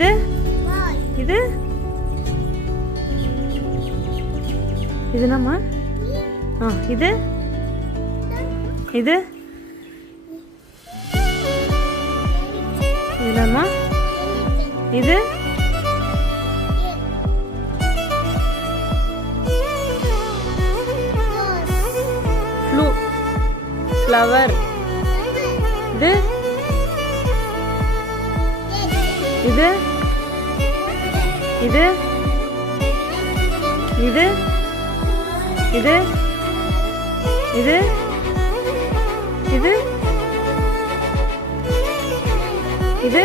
இது இது இது என்னம்மா? இது இது என்னம்மா? இது ஃப்ளவர். இது இது இது இது இது இது இது இது இது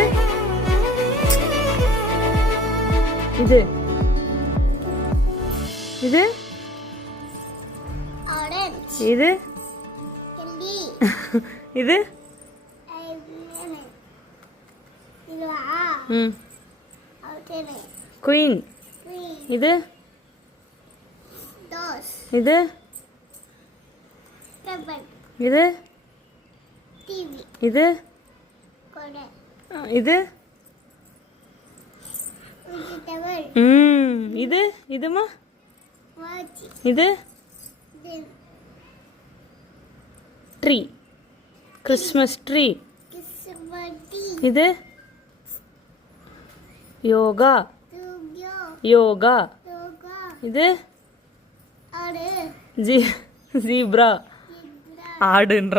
இது இது இது குயின். இது இது இது இது இது இது இதுமா? இது ட்ரீ, கிறிஸ்மஸ் ட்ரீ. இது யோகா, யோகா. இது ஜீப்ரா, ஆடுன்ற.